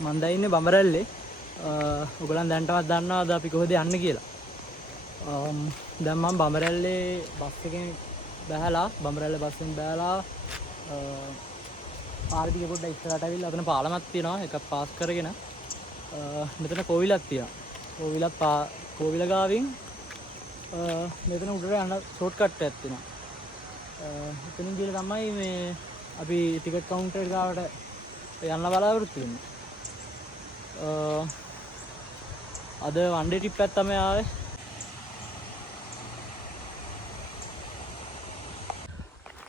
මම දැන් ඉන්නේ බඹරැල්ලේ. ඔයගොල්ලන් දැන්ටවත් දන්නවද අපි කොහෙද යන්නේ කියලා? දැන් මම බඹරැල්ලේ බස් එකෙන් බැහැලා බඹරැල්ල බස්සෙන් බැහැලා පාර දිගේ පොඩ්ඩක් ඉස්සරහට ඇවිල්ලා අතන පාලමක් තියෙනවා. එකක් පාස් කරගෙන මෙතන කෝවිලක් තියෙනවා. කෝවිල ගාවින් මෙතන උඩට යන ෂෝට් කට් එකක් තියෙනවා. එතනින් ගිහලා තමයි මේ අපි ටිකට් කවුන්ටර් ගාවට යන්න බලාපොරොත්තු වෙන්නේ. අද වන් ඩේ ට්‍රිප් එකක් තමයි ආවේ.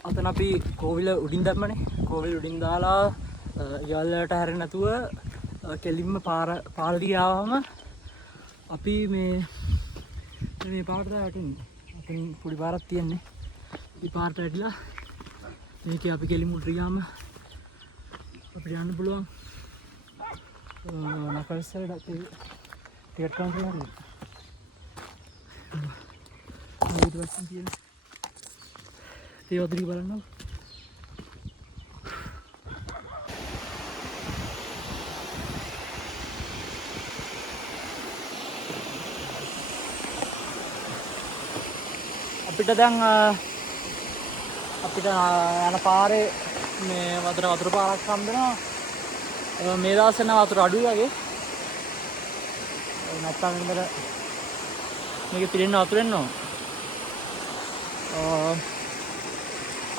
අතන අපි කෝවිල උඩින් දැම්මනේ. කෝවිල උඩින් දාලා ඊවල වලට හැරෙන්නේ නැතුව කෙලින්ම පාර දිගේ ආවම අපි මේ පාරට වැටෙන්නේ. අතනින් පොඩි පාරක් තියෙන්නේ. මේ පාරට වැටිලා මේකේ අපි කෙලින්ම උඩට ගියාම අපිට යන්න පුළුවන්. නකල්සලට ටිකට් කවුන්ටර් එකක් ඊට පස්සේ තියෙන ඒ වතුර බලන්න. අපිට දැන් අපිට යන පාරේ මේ වතුර පාරක් හම්බෙනවා. මේ දවස් වෙන වතුර අඩුයි වගේ. නැත්තම් ඉතල මේකේ පිරෙන්න වතුර එනවා.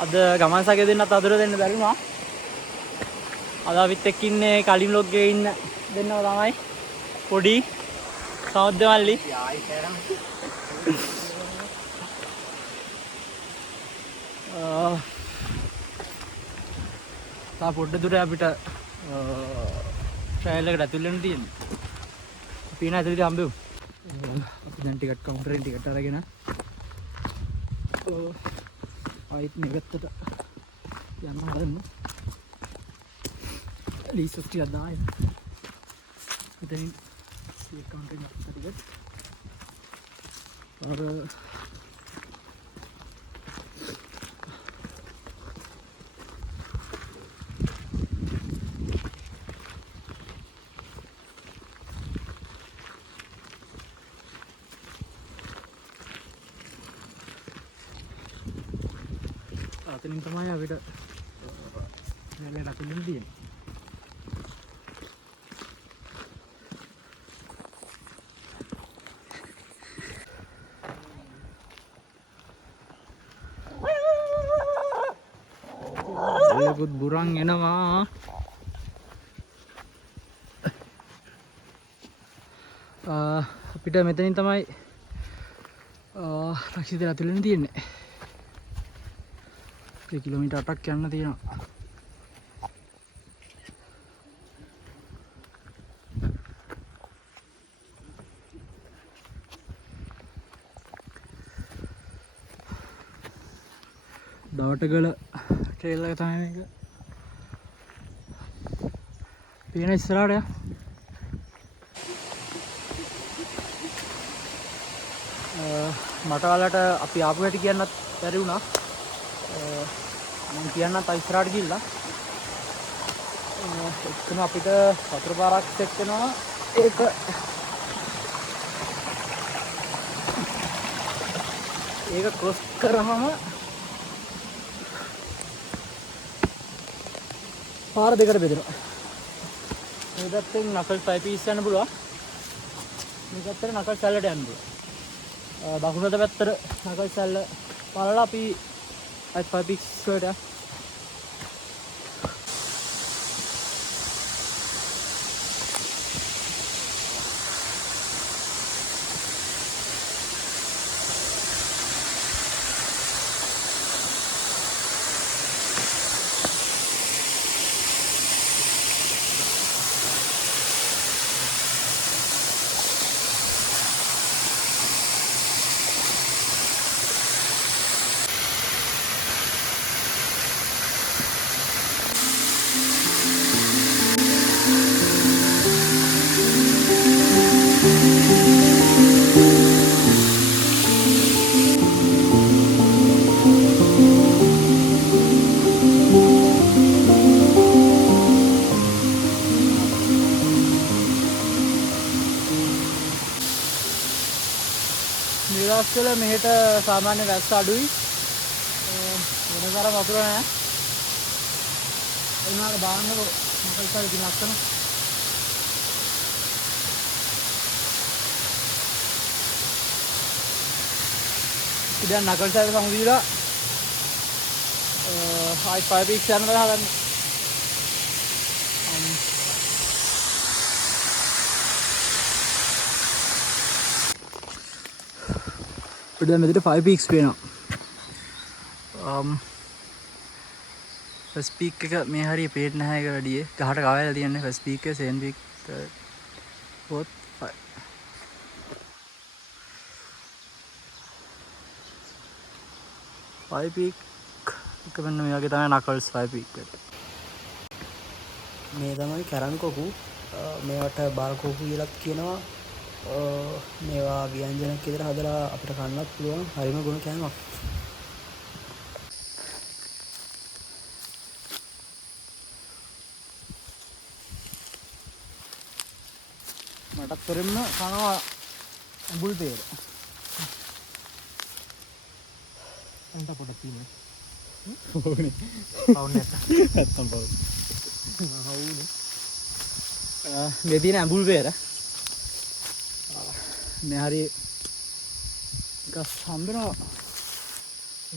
අද ගමන් සගේ දෙන්නත් අතුර දෙන්න බැරි වුණා. අද අපිත් එක්ක ඉන්නේ කලින් vlog එකේ ඉන්න දෙන්නව තමයි. පොඩි සෞද්ද මල්ලි. තා පොඩ්ඩ දුර අපිට ට්‍රයල් එකට ඇතුල් වෙන්න තියෙනවා. අපි එන ඇතුළට හම්බෙමු. අපි දැන් ටිකට් කවුන්ටරෙන් ටිකට් අරගෙන ආයිත් නෙගත්තට යන්න හදන්න. ලීසස් ටිකක් දාන්න. ඉතින් ටිකට් කවුන්ටරෙන් ටිකට් අර අතනින් තමයි අපිට නැලට අතුලින් තියෙන්නේ. ඒකුත් බුරන් එනවා. අපිට මෙතනින් තමයි ටැක්සියට අතුලින් තියෙන්නේ. කිලෝමීටර් 8ක් යන්න තියෙනවා. දවටගල ට්‍රේල් එක තමයි මේක. පේන ඉස්සරහට යා. මට ඔයාලට අපි ආපු හැටි කියන්නත් බැරි වුණා. මම කියන්නත් ඉස්සරහට ගිහිල්ලා එතන අපිට වතුර පාරක් සෙට් වෙනවා. ඒක ක්‍රොස් කරාම පාර දෙකට බෙදෙනවා. මේ පැත්තෙන් නකල් පයිපීස් යන්න පුළුවන්. මේ පැත්තට නකල් සැල්ලට යන්න පුළුවන්. දකුණට පැත්තට නකල් සැල්ල බලලා අපි අයිත් පයිපීස් වලට දවස්වල මෙහෙට සාමාන්‍ය වැස්ස අඩුයි. වෙන තරම් වතුර නැහැ. එනාට බාන්නකො මොකක්ද ඉතින් ලස්සන. ඉතින් නකල් සෑය සමුදීලා හයි 5 weeks යනවා හදන්නේ. Udah මෙතන 5 peaks පේනවා. ෆස්ට් පීක් එක මේ හරිය පේන්නේ නැහැ ඒක වැඩියේ. ගහට කවයලා තියන්නේ ෆස්ට් පීක් එක, සෙකන්ඩ් පීක්, ෆෝර්ත්, 5 පීක් එක මෙන්න මේ වගේ තමයි නකල්ස් 5 පීක් එක. මේ තමයි කරන් කොකු. මේවට බාල් කොකු කියලාත් කියනවා. මේවා ව්‍යංජනයක් විතර හදලා අපිට කන්නත් පුළුවන්. හරිම ගුණ කෑමක්. මටත් පෙරෙන්න කනවා අඹුල් peer. අන්ට පොඩක් තියෙනවා. ඕනේ. පවුනේ නැත්තම් පවු. හවුනේ. මේ තියෙන අඹුල් peer. මේ හරි ගස් හම්බෙනවා.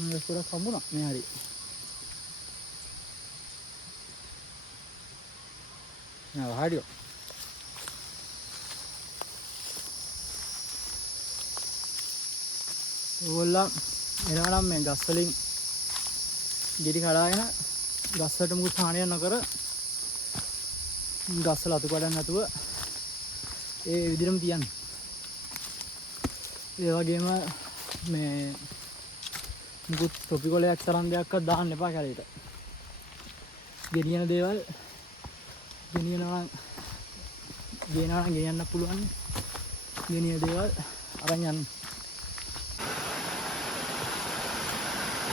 මේ පොඩක් හම්බුණා මේ හරි. නෑ හරියෝ. ඕගොල්ලන් එනවා නම් මේ ගස් වලින් ගෙඩි කඩාගෙන ගස් වලට මුකුත් හානියක් නොකර ගස් වල අතු කඩන්න නැතුව ඒ විදිහටම තියන්න. ඒ වගේම මේ මුකුත් ටොපිකොලයක් තරම් දෙයක්වත් දාන්න එපා කැලේට. ගෙනියන දේවල් ගෙනියනවා නම් ගෙනියන්න පුළුවන්. ගෙනියන දේවල් අරන් යන්න.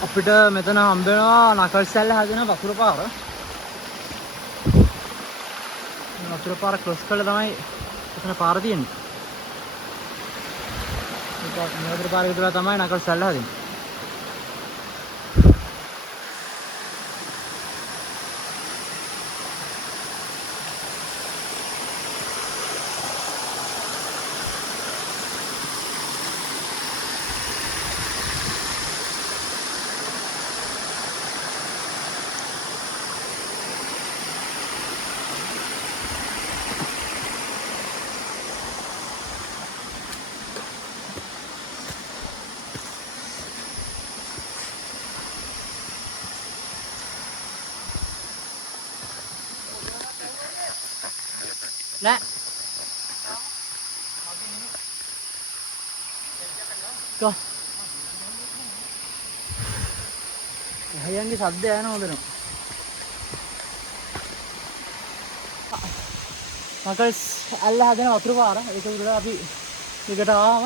අපිට මෙතන හම්බ වෙනවා නකල් සැල්ල හදන වතුර පාර. මේ වතුර පාර ක්‍රොස් කරලා තමයි එතන පාර තියෙන්නේ. මේ වතුර පාර විතර තමයි නකල් සැල්ල හදන්නේ. Nè. Coi. Hayang සද්ද යන හොඳනවා. නකල්ස් අල්ල හදන වතුර පාර. ඒක උඩට අපි එකට ආවම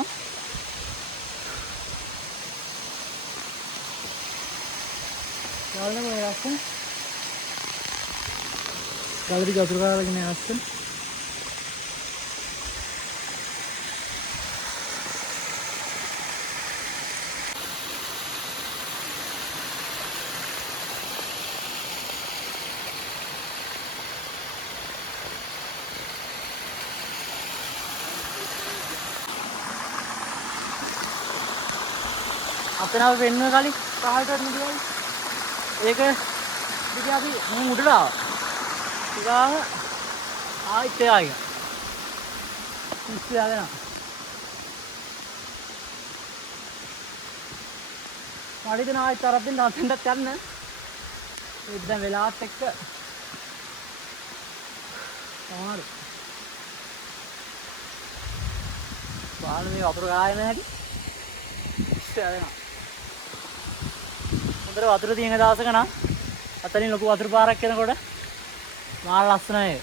යාළුවනේ මේ ලස්සන. ගලරි වතුර කාරගෙන ලස්සන. අපේනාව වෙන්න කලින් පහලට නිදිවයි. ඒක දිගේ අපි මම උඩට ආවා. ඊගාම ආයිත් එයාගෙන. ඉස්සෙල්ලා මඩි දෙන ආයිත් තරක් දෙන්න අතෙන්ටත් යන්න. ඒක දැන් වෙලාවත් එක්ක සමහර බාල මේ වතුර ගාගෙන නැහැටි. ඉස්සෙල්ලා හොඳට වතුර තියෙන දවසක නම් අතනින් ලොකු වතුර පාරක් යනකොට මාර ලස්සනයි.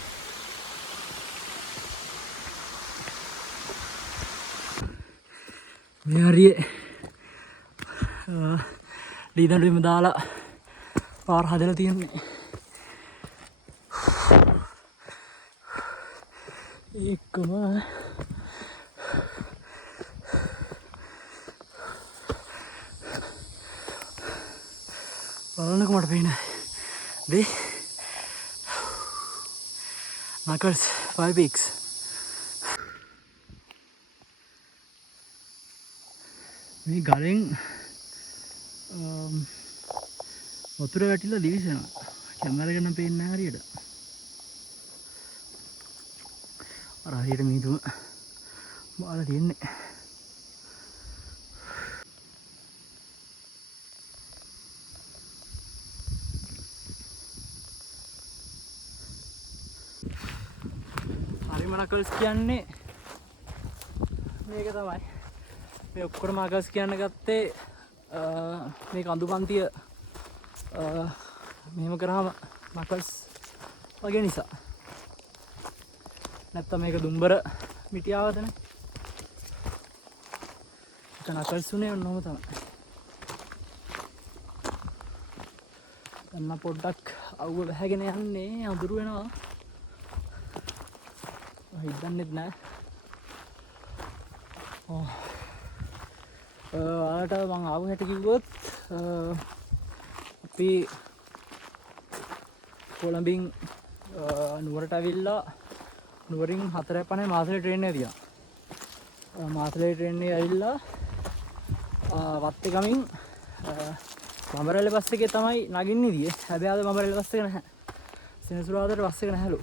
මේ හරියේ දීදඬුවෙම දාලා පාර හදලා තියෙන්නේ. ඒකම බලන්නකො මට පේන දේ Knuckles 5 peaks. මේ ගලෙන් වතුර වැටිලා දිවිසෙනවා. කැමරා එකෙන් පේන්නේ නැහැ හරියට. අර හරියට මීදුම බාලා තියෙන්නේ. හරිම Knuckles කියන්නේ මේක තමයි. මේ ඔක්කොම Knuckles කියන්න ගත්තේ මේ කඳු පන්තිය මෙහෙම කරාම Knuckles වගේ නිසා. නැත්තම් මේක දුම්බර මිටියාවදනේ. ඒක Knuckles උනේ ඔන්නෝම තමයි. දැන් පොඩ්ඩක් අවුව වැහැගෙන යන්නේ අඳුර වෙනවා. හිතන්නෙත් නෑ. ඔයාලට මං ආව හැටි කිව්වොත් අපි කොළඹින් නුවරට ඇවිල්ලා නුවරින් 4:50 මාසලේ ට්‍රේන් එක තියා. මාසලේ ට්‍රේන් එකේ ඇවිල්ලා වත්තේ ගමින් බඹරැල්ල බස් එකේ තමයි නගින්න ඉදියේ. හැබැයි අද බඹරැල්ල බස් එක නැහැ. සෙනසුරාදාට බස් එක නැහැලු.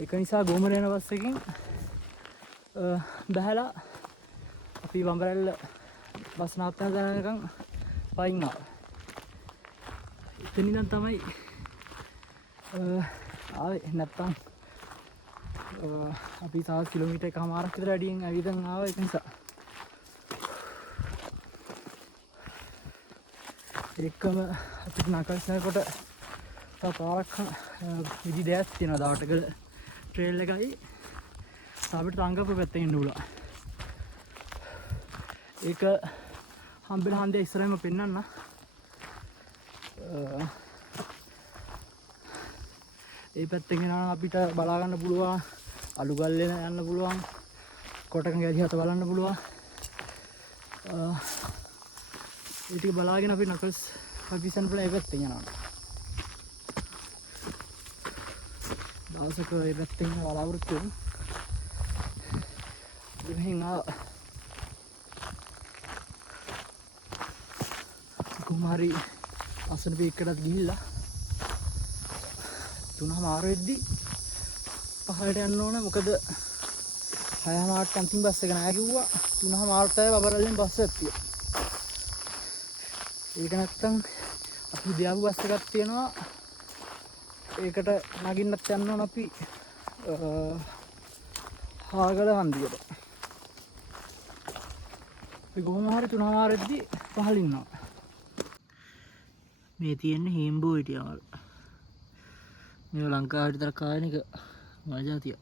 ඒක නිසා ගෝමර යන බස් එකකින් බහැලා අපි බඹරැල්ල බස් නාත්තන දැනනකම් පයින් ආවා. එතන ඉඳන් තමයි ආවේ. නැත්තම් අපි තව කිලෝමීටර් එකමාරක් විතර වැඩියෙන් ඇවිදන් ආවා. ඒක නිසා එක්කම අපිට Knuckles යනකොට තව පාරක් විදි දෙයක් තියෙනවා. දවටක ට්‍රේල් එකයි අපිට රංගපුර පැත්තෙන් එන්න උලා. ඒක හම්බෙලා හන්දිය ඉස්සරහම පෙන්නන්න. ඒ පැත්තෙන් එනවා අපිට බලා ගන්න පුළුවන්. අලුගල්ලේ යන්න පුළුවන්. කොටකන් ගැදිහත බලන්න පුළුවන්. ඒ ටික බලාගෙන අපි Knuckles පබිසන් ප්ලේ පැත්තෙන් යනවා. දවසක ඒ පැත්තෙන් බලාවුරුත් වෙමු. මෙහෙන් කුමාරි අසන බේකටත් ගිහිල්ලා 3:00 වෙද්දි පහළට යන්න ඕන. මොකද 6:00ට අන්තිම බස් එක නෑ කිව්වා. 3:00ට බබරල්ලෙන් බස් එකක් තියෙනවා. ඒක නැත්තම් අපි දියාපු බස් එකක් තියෙනවා. ඒකට නගින්නත් යන්න ඕන අපි හාගල හන්දියට. අපි කොහොම හරි 3:00 වෙද්දි පහළ ඉන්නවා. මේ තියෙන්නේ හේම්බෝ හිටියවල. මේ ලංකාවට විතර කායන එක වාජාතිය.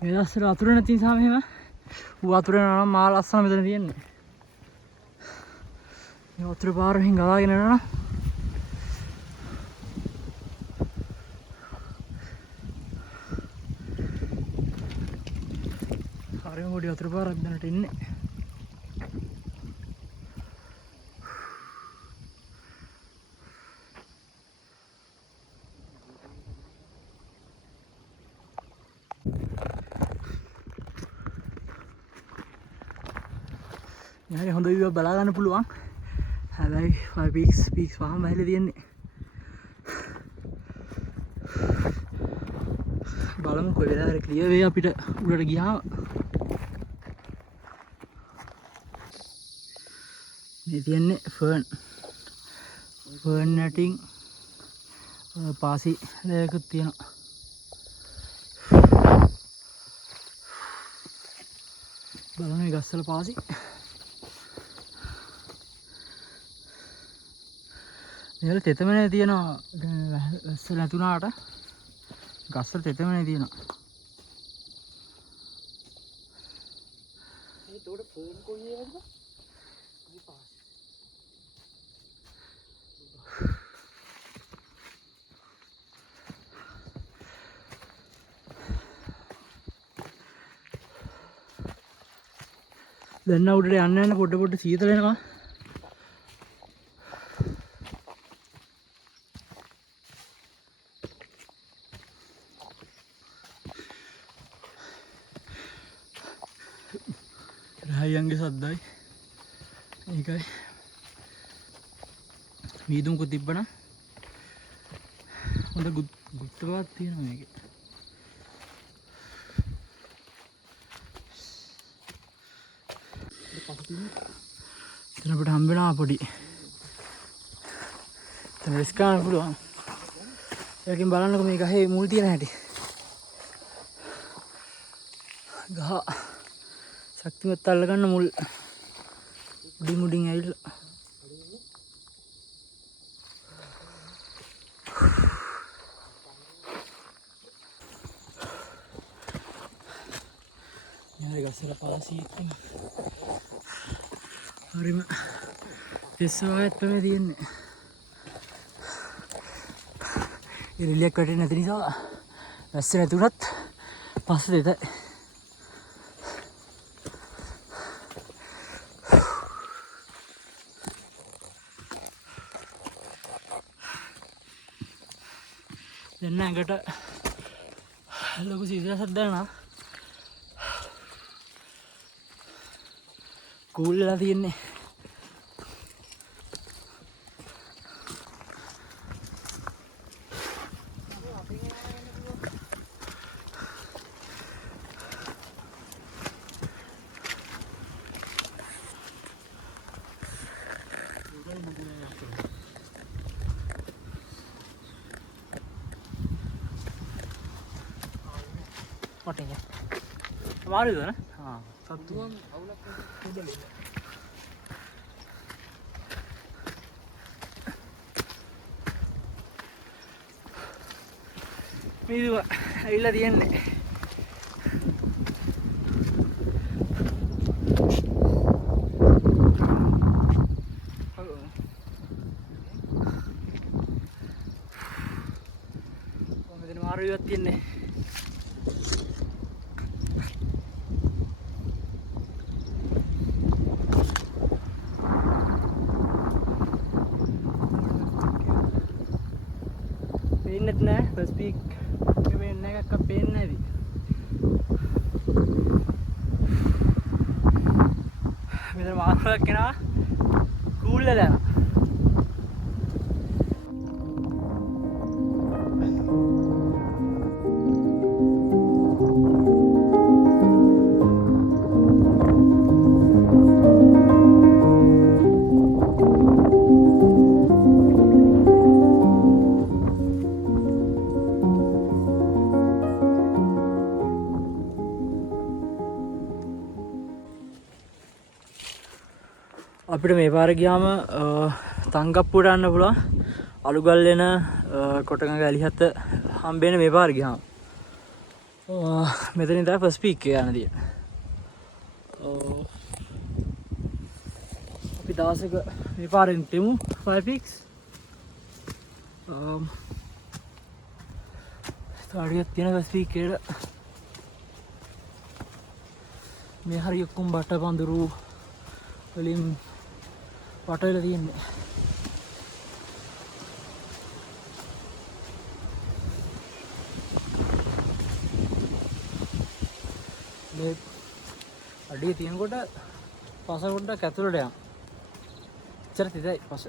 මේ දැස්සර වතුර නැති නිසා මෙහෙම වතුර යනවා නම් මා ලස්සන මෙතන තියෙන්නේ. මේ වතුර පාරෙන් ගලාගෙන යනවා. හරිම පොඩි වතුර පාරක් දැනට ඉන්නේ. හරි හොඳ view එකක් බලා ගන්න පුළුවන්. හැබැයි 5 peaks වහම වැහිලා තියෙන්නේ. බලමු කොයි වෙලාවකට ක්ලියර් වෙයි අපිට උඩට ගියාම. මේ තියෙන්නේ ෆර්න් නැටින් පාසි ලෑයකුත් තියෙනවා. බලමු මේ ගස්වල පාසි. මේවල තෙතමනේ තියෙනවා. වැස්ස නැතුණාට ගස්වල තෙතමනේ තියෙනවා. ඒ උඩ ෆර්න් කොහේ වද? මේ පාසි. දැන් උඩට යන්න යන පොඩ පොඩ සීතල වෙනවා. රහයන්ගේ සද්දයි. ඒකයි. වීදුම්කුත් තිබ්බනම් හොඳ ගුප්තවාද තියෙනවා මේකේ. එතන අපිට හම්බ වෙනවා පොඩි. එතන රිස්ක් ගන්න පුළුවන්. ඒකෙන් බලන්නකො මේ ගහේ මුල් තියෙන හැටි. ගහ ශක්තිමත් අල්ල ගන්න මුල් උඩින් ඇවිල්ලා. යාරේ ගස්සලා පාසියෙත් හරිම පිස්සුවායත් තමයි තියෙන්නේ. ඉරිලියක් වැටෙන්නේ නැති නිසා වැස්ස නැතුණත් පස්ස දෙතයි. දැන් ඇඟට ලොකු සීතලක් දැනෙනවා. කූල් වෙලා තියෙන්නේ. Potnya. Kemarin itu kan? Satu. Ini juga, ini dia nih. Kemudian maru juga nih. Penet nah, first peak. Kemudian naik ke pen nih. Bener malu kena, cool lah. අපිට මේ පාර ගියාම තංගප්පුවට යන්න පුළුවන්. අලුගල් වෙන කොටගඟ ඇලිහත හම්බෙන්නේ මේ පාර ගියාම. මෙතනින් තමයි ෆස්ට් පීක් එක යන තියෙන්නේ. අපි දවසක මේ පාරෙන් තෙමු ෆයර් පීක්ස්. තාඩියක් තියෙන ෆස්ට් පීක් එකට මේ හරිය ඔක්කොම බට පඳුරු වලින් පටවල තියෙන්නේ. මේ අඩිය තියෙනකොට පස පොඩ්ඩක් ඇතුළට යන්න. ඉතර තිතයි පස.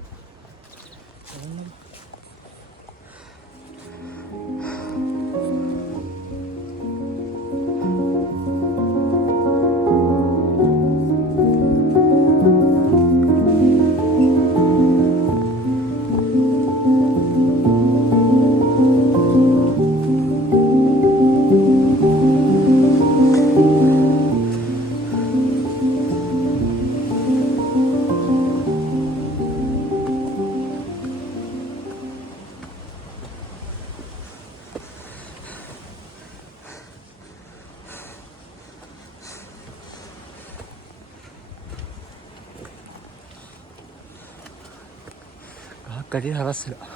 කටිය හරස් වෙලා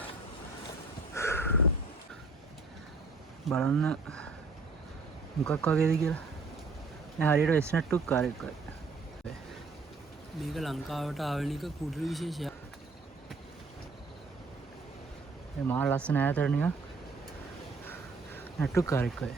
බලන්න මොකක් වගේද කියලා. මේ හරියට වෙස්නට්ටුක් කාරෙක් වගේ. මේක ලංකාවට ආවෙන එක කුඩු විශේෂයක්. මේ මහා ලස්සන ඈතට නිකන් නැට්ටු කාරෙක් වගේ.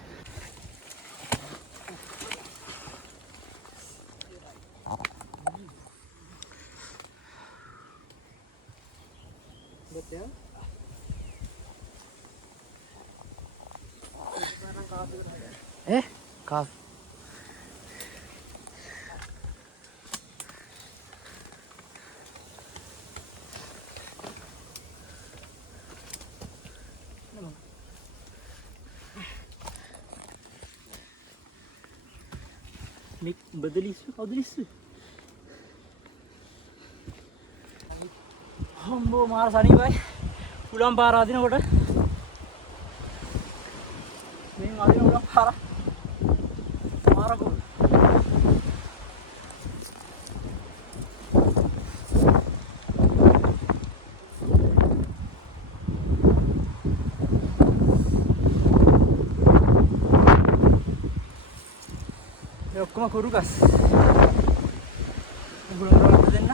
Kaf. Nik bedelis, bedelis. Hombo maar sani bhai. Ulam para adina කොට. මේ adina ulam para. Mara ko. මේ ඔක්කොම කුරු ගස්. උගලට දෙන්න.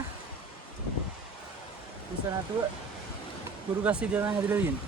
ඉස්සරහට කුරු ගස් ඉදිරිය තමයි හැදිලා තියෙන්නේ.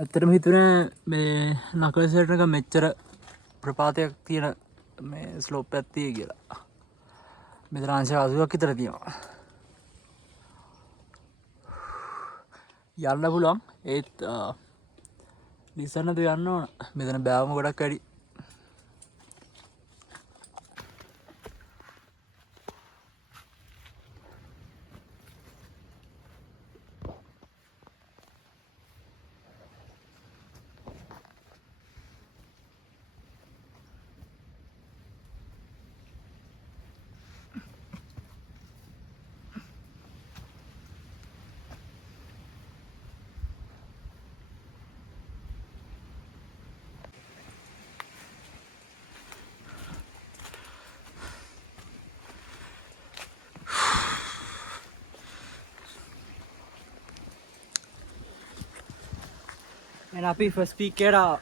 ඇත්තටම හිතුනේ මේ නකලසට එක මෙච්චර ප්‍රපාතයක් තියෙන මේ ස්ලෝප් එකක් තියෙයි කියලා. මෙතන අංශ 80ක් විතර තියෙනවා. යන්න පුළුවන්. ඒත් ලිසන්නද යන්න ඕන. මෙතන බෑවම ගොඩක් වැඩි. And අපි ෆස්ට් පීක් එකට ආවා.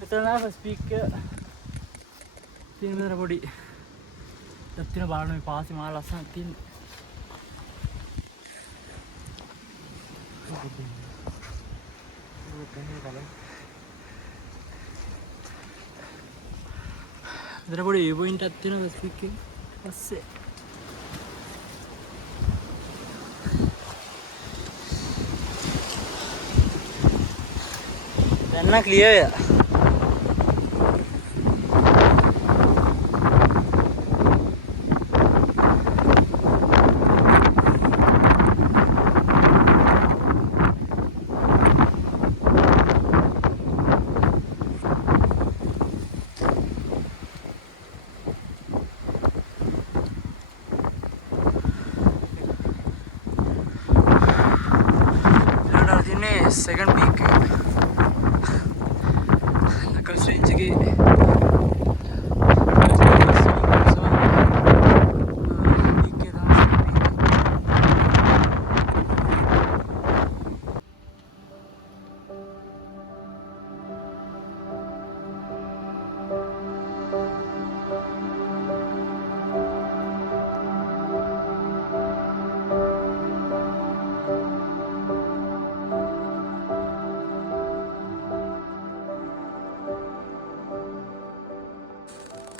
මෙතන නෑ ෆස්ට් පීක් එක. තියෙන මෙතන පොඩි දත්තින බලන මේ පාසෙ මහා ලස්සනක් තියෙනවා. මෙතන පොඩි view point එකක් තියෙනවා ෆස්ට් පීක් එකේ. පස්සේ දැන් ක්ලියර් ය. सेकंड पीक नकल स्ट्रेंज की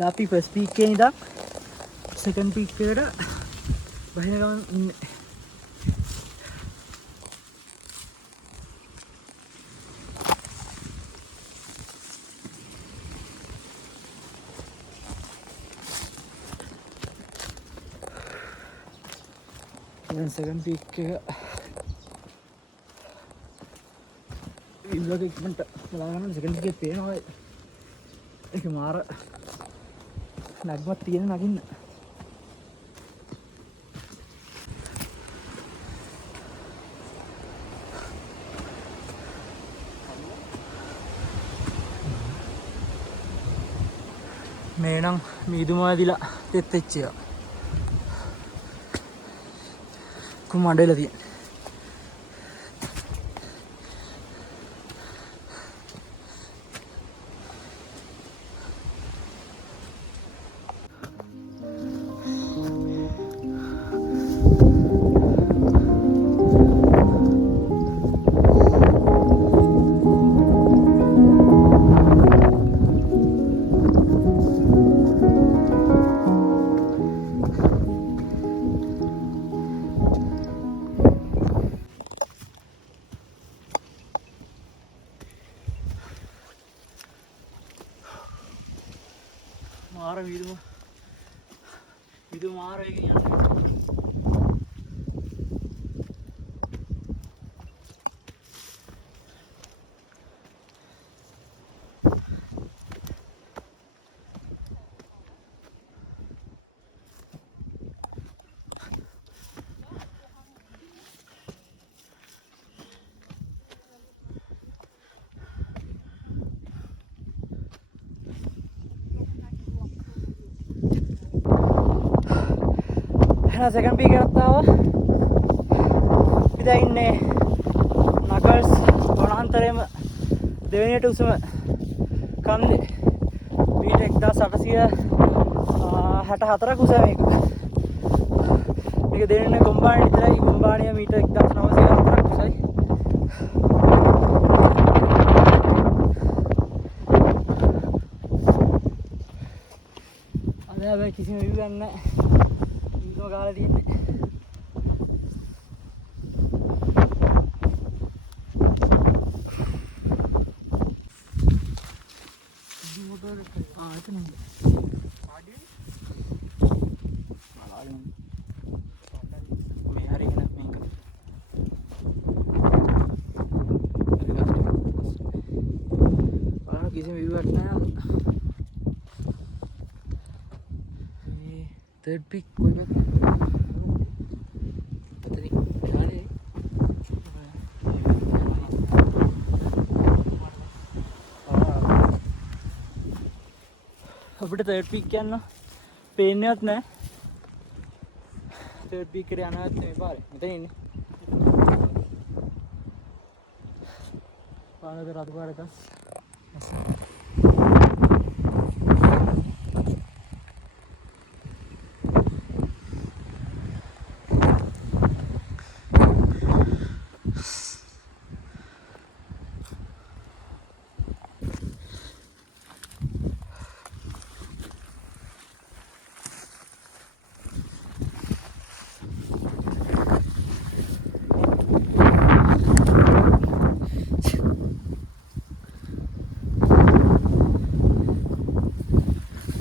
අපි ෆස්ට් පීක් එකේ ඉඳන් සෙකන්ඩ් පීක් එකට බහින ගමන් ඉන්නේ. දැන් සෙකන්ඩ් පීක් එක ඉල්ලක ඉක්මනට බලාගන්න සෙකන්ඩ් එකේ පේනවා ඒක මාර නග්මක් තියෙන නගින්න. මේ නම් මීදුම ඇදිලා තෙත් වෙච්ච එක. කුමඩේලා තියෙන. මාර විදු මාර එකකින් යනවා. සෙකන්ඩ් පීක් එකකට ආවා. ඉතින් ඉන්නේ නගල්ස් වනාන්තරයේම දෙවෙනියට උසම කන්දේ මීටර් 1864ක් උස මේක. මේක දෙවෙනි ගොම්බාණිය විතරයි. ගොම්බාණිය මීටර් 1904ක් උසයි. අද හැබැයි කිසිම view ගන්න නැහැ. ගාලා තියෙන්නේ. මොකද එතන මේ හරියන මේක. කිසිම view එකක් නැහැ. මේ third peak කොයි වගේ අපිට third peak යන්න පේන්නේවත් නැහැ. third peak එකට යනවත් මේ පාරේ. මෙතන ඉන්නේ. පාරේ රතු පාරක.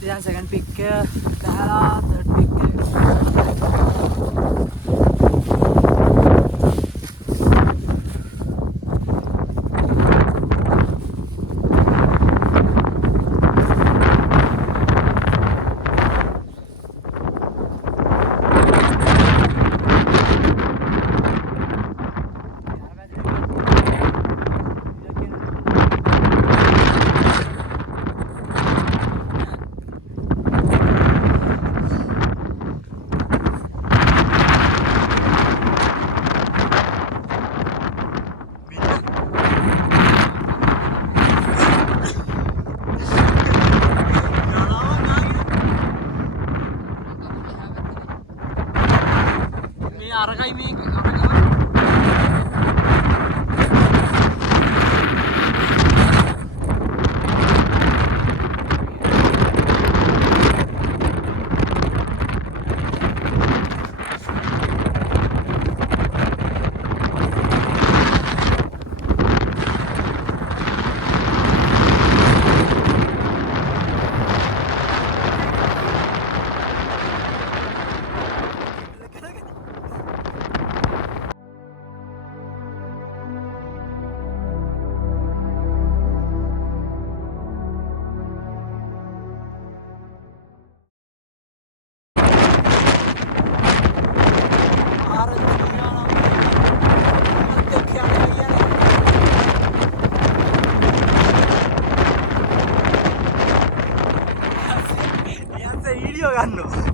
Then second pick Kala, third pick අරකයි මේක වීඩියෝ ගන්නවා.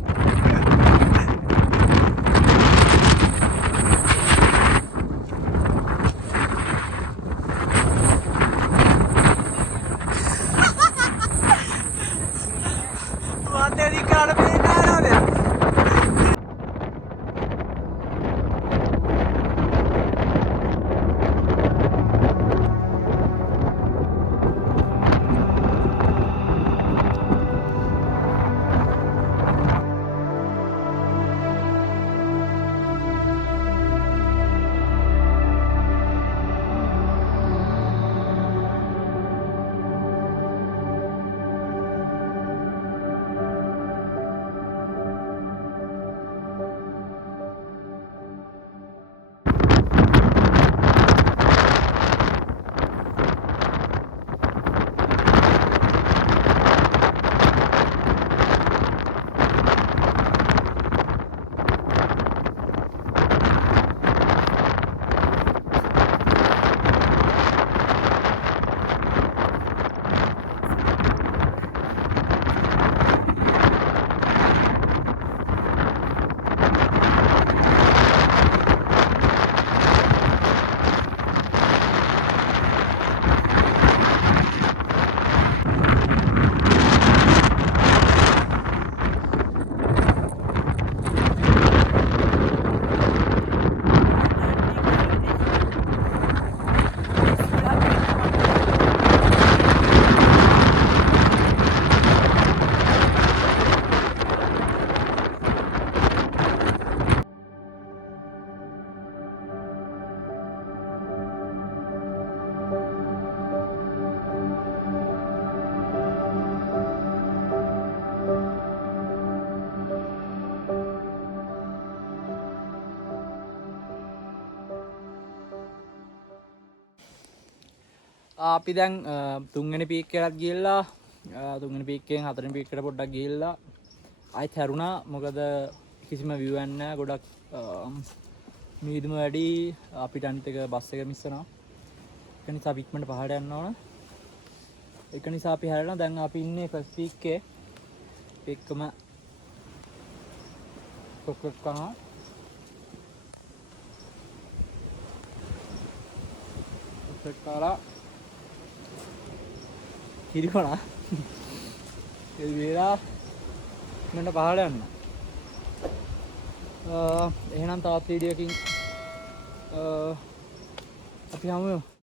මන්දේ දිකාට පේනවා නේද? අපි දැන් තුන්වෙනි පීක් එකකට ගිහිල්ලා තුන්වෙනි පීක් එකෙන් හතරවෙනි පීක් එකට පොඩ්ඩක් ගිහිල්ලා ආයෙත් හැරුණා. මොකද කිසිම view එකක් නැහැ. ගොඩක් මීදුම වැඩි. අපිට අනිත් එක බස් එක මිස් වෙනවා. ඒක නිසා අපි ඉක්මනට පහළට යන්න ඕන. ඒක නිසා අපි හැරෙනවා. දැන් අපි ඉන්නේ ෆස්ට් පීක් එකේ. එක්කම කොක්කොක් කරනවා. කොක්කොක් කරලා කිරිකොනා ඒ වේලා මන්න පහළ යන්න. එහෙනම් තවත් වීඩියෝ එකකින් අපි හමුවෙමු.